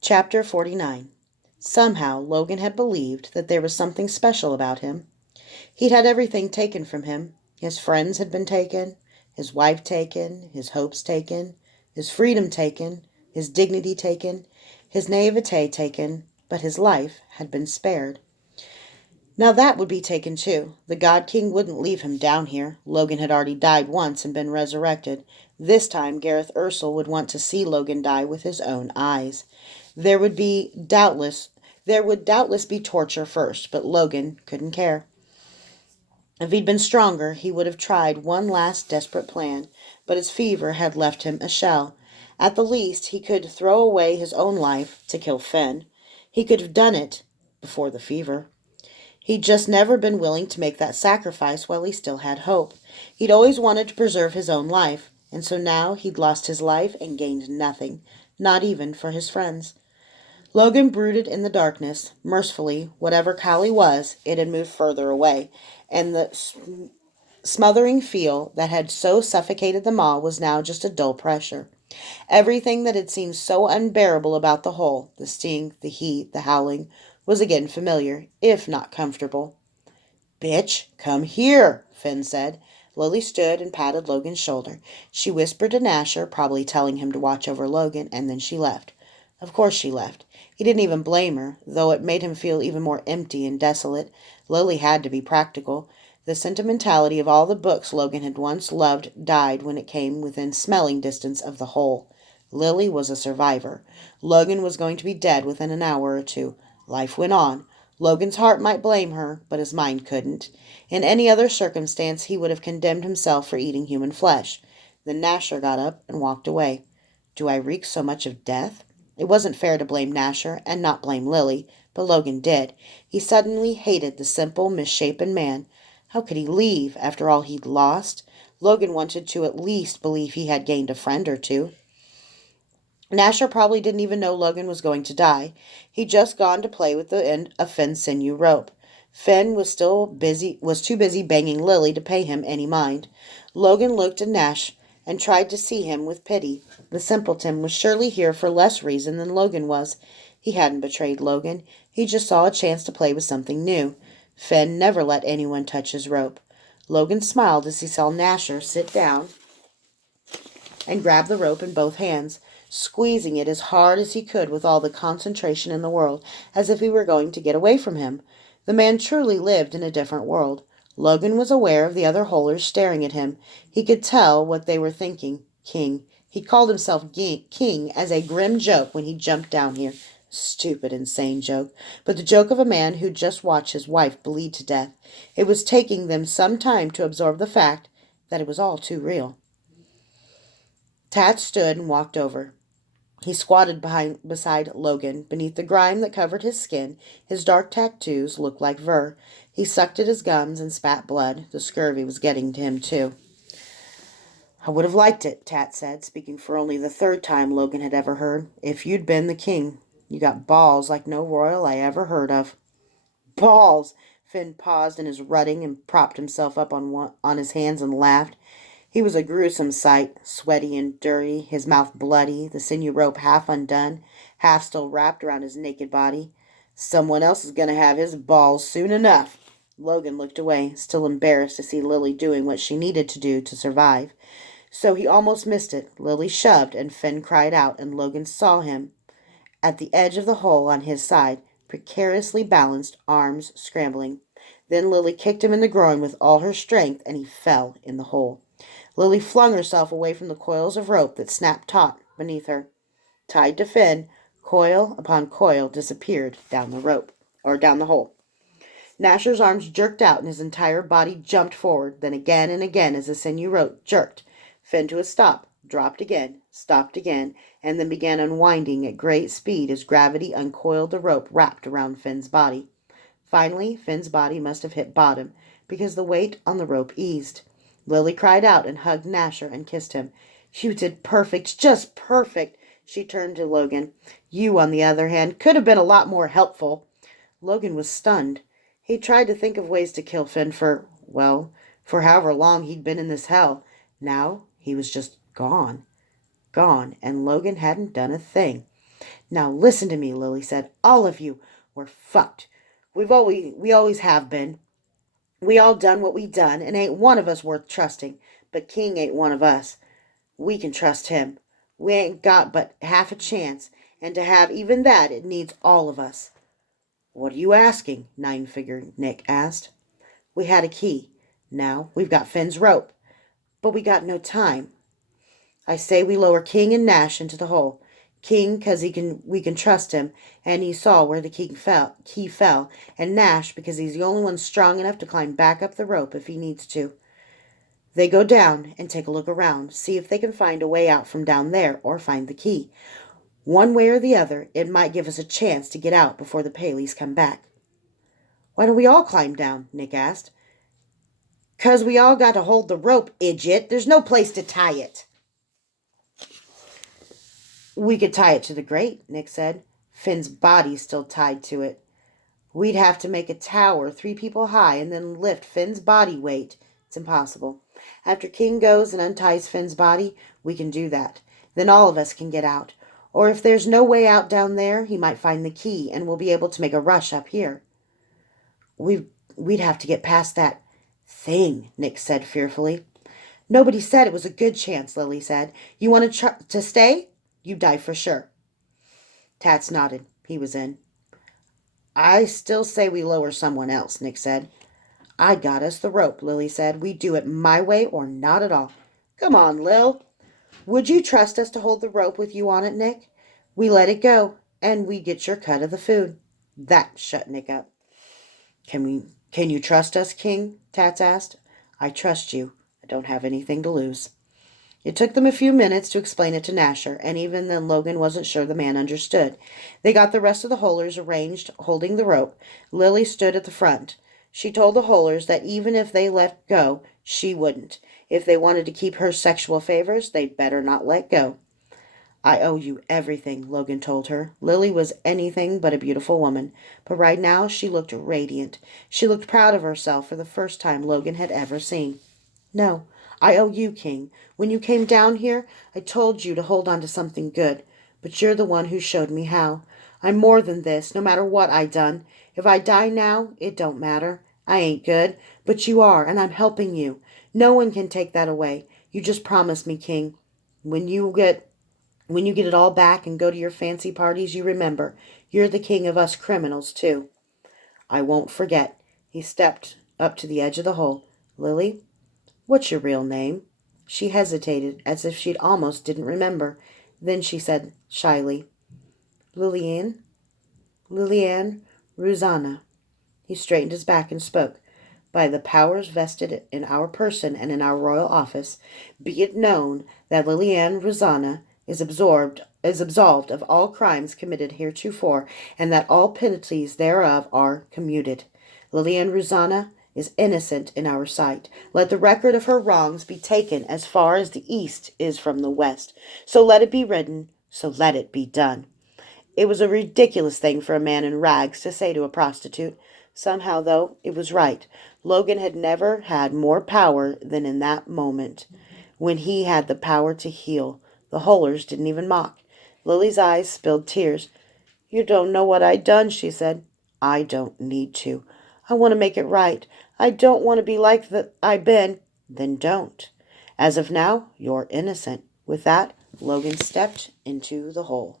Chapter 49. Somehow Logan had believed that there was something special about him. He'd had everything taken from him. His friends had been taken, his wife taken, his hopes taken, his freedom taken, his dignity taken, his naivete taken, but his life had been spared. Now that would be taken too. The God King wouldn't leave him down here. Logan had already died once and been resurrected. This time Gareth Ursel would want to see Logan die with his own eyes. There would be doubtless there would doubtless be torture first, but Logan couldn't care. If he'd been stronger, he would have tried one last desperate plan, but his fever had left him a shell. At the least, he could throw away his own life to kill Finn. He could have done it before the fever. He'd just never been willing to make that sacrifice while he still had hope. He'd always wanted to preserve his own life, and so now he'd lost his life and gained nothing, not even for his friends. Logan brooded in the darkness. Mercifully, whatever Callie was, it had moved further away, and the smothering feel that had so suffocated them all was now just a dull pressure. Everything that had seemed so unbearable about the hole, the stink, the heat, the howling, was again familiar, if not comfortable. "Bitch, come here," Finn said. Lily stood and patted Logan's shoulder. She whispered to Nasher, probably telling him to watch over Logan, and then she left. Of course she left. He didn't even blame her, though it made him feel even more empty and desolate. Lily had to be practical. The sentimentality of all the books Logan had once loved died when it came within smelling distance of the hole. Lily was a survivor. Logan was going to be dead within an hour or two. Life went on. Logan's heart might blame her, but his mind couldn't. In any other circumstance, he would have condemned himself for eating human flesh. Then Nasher got up and walked away. Do I reek so much of death? It wasn't fair to blame Nasher and not blame Lily, but Logan did. He suddenly hated the simple, misshapen man. How could he leave after all he'd lost? Logan wanted to at least believe he had gained a friend or two. Nasher probably didn't even know Logan was going to die. He'd just gone to play with the end of Finn's sinew rope. Finn was too busy banging Lily to pay him any mind. Logan looked at Nash and tried to see him with pity. The simpleton was surely here for less reason than Logan was. He hadn't betrayed Logan. He just saw a chance to play with something new. Finn never let anyone touch his rope. Logan smiled as he saw Nasher sit down and grab the rope in both hands, squeezing it as hard as he could with all the concentration in the world, as if he were going to get away from him. The man truly lived in a different world. Logan was aware of the other holers staring at him. He could tell what they were thinking. King. He called himself King as a grim joke when he jumped down here. Stupid, insane joke. But the joke of a man who'd just watched his wife bleed to death. It was taking them some time to absorb the fact that it was all too real. Tat stood and walked over. He squatted beside Logan. Beneath the grime that covered his skin, his dark tattoos looked like fur. He sucked at his gums and spat blood. The scurvy was getting to him, too. I would have liked it, Tat said, speaking for only the third time Logan had ever heard. If you'd been the king. You got balls like no royal I ever heard of. Balls! Finn paused in his rutting and propped himself up on his hands and laughed. He was a gruesome sight, sweaty and dirty, his mouth bloody, the sinew rope half undone, half still wrapped around his naked body. Someone else is going to have his balls soon enough. Logan looked away, still embarrassed to see Lily doing what she needed to do to survive. So he almost missed it. Lily shoved, and Finn cried out, and Logan saw him at the edge of the hole on his side, precariously balanced, arms scrambling. Then Lily kicked him in the groin with all her strength, and he fell in the hole. Lily flung herself away from the coils of rope that snapped taut beneath her. Tied to Finn, coil upon coil disappeared down the rope, or down the hole. Nasher's arms jerked out and his entire body jumped forward, then again and again as the sinew rope jerked. Finn to a stop, dropped again, stopped again, and then began unwinding at great speed as gravity uncoiled the rope wrapped around Finn's body. Finally, Finn's body must have hit bottom, because the weight on the rope eased. Lily cried out and hugged Nasher and kissed him. You did perfect, just perfect. She turned to Logan. You, on the other hand, could have been a lot more helpful. Logan was stunned. He tried to think of ways to kill Finn for however long he'd been in this hell. Now he was just gone. Gone, and Logan hadn't done a thing. Now listen to me, Lily said. All of you, we're fucked. We always have been. We all done what we done, and ain't one of us worth trusting. But King ain't one of us. We can trust him. We ain't got but half a chance, and to have even that, it needs all of us. What are you asking? Nine-Figure Nick asked. We had a key. Now we've got Finn's rope. But we got no time. I say we lower King and Nash into the hole. King, 'cause we can trust him, and he saw where the key fell, and Nash, because he's the only one strong enough to climb back up the rope if he needs to. They go down and take a look around, see if they can find a way out from down there, or find the key. One way or the other, it might give us a chance to get out before the Paleys come back. Why don't we all climb down? Nick asked. 'Cause we all got to hold the rope, idiot. There's no place to tie it. We could tie it to the grate, Nick said. Finn's body's still tied to it. We'd have to make a tower 3 people high and then lift Finn's body weight. It's impossible. After King goes and unties Finn's body, we can do that. Then all of us can get out. Or if there's no way out down there, he might find the key and we'll be able to make a rush up here. We'd have to get past that thing, Nick said fearfully. Nobody said it was a good chance, Lily said. You want to stay? You die for sure. Tats nodded. He was in. I still say we lower someone else, Nick said. I got us the rope, Lily said. We do it my way or not at all. Come on, Lil. Would you trust us to hold the rope with you on it, Nick? We let it go, and we get your cut of the food. That shut Nick up. Can you trust us, King? Tats asked. I trust you. I don't have anything to lose. It took them a few minutes to explain it to Nasher, and even then Logan wasn't sure the man understood. They got the rest of the holers arranged, holding the rope. Lily stood at the front. She told the holers that even if they let go, she wouldn't. If they wanted to keep her sexual favors, they'd better not let go. I owe you everything, Logan told her. Lily was anything but a beautiful woman, but right now she looked radiant. She looked proud of herself for the first time Logan had ever seen. No, I owe you, King. When you came down here, I told you to hold on to something good, but you're the one who showed me how. I'm more than this, no matter what I done. If I die now, it don't matter. I ain't good, but you are, and I'm helping you. No one can take that away. You just promise me, King. When you get it all back and go to your fancy parties, you remember, you're the king of us criminals, too. I won't forget. He stepped up to the edge of the hole. Lily, what's your real name? She hesitated, as if she'd almost didn't remember. Then she said shyly, Lillian Rosanna. He straightened his back and spoke. By the powers vested in our person and in our royal office, be it known that Lillian Rosanna is absolved of all crimes committed heretofore, and that all penalties thereof are commuted. Lillian Rosanna is innocent in our sight. Let the record of her wrongs be taken as far as the east is from the west. So let it be written, so let it be done. It was a ridiculous thing for a man in rags to say to a prostitute. Somehow, though, it was right. Logan had never had more power than in that moment, when he had the power to heal. The holers didn't even mock. Lily's eyes spilled tears. You don't know what I done, she said. I don't need to. I want to make it right. I don't want to be like that I've been. Then don't. As of now, you're innocent. With that, Logan stepped into the hole.